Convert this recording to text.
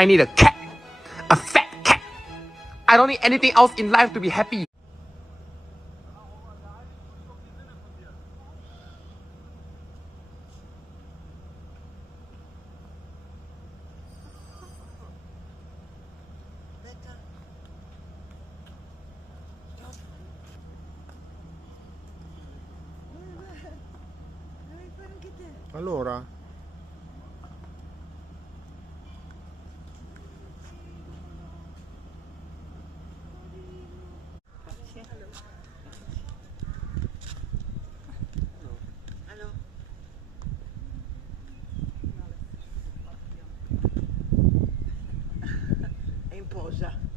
I need a cat. A fat cat. I don't need anything else in life to be happy. Allora? Allora. È in posa.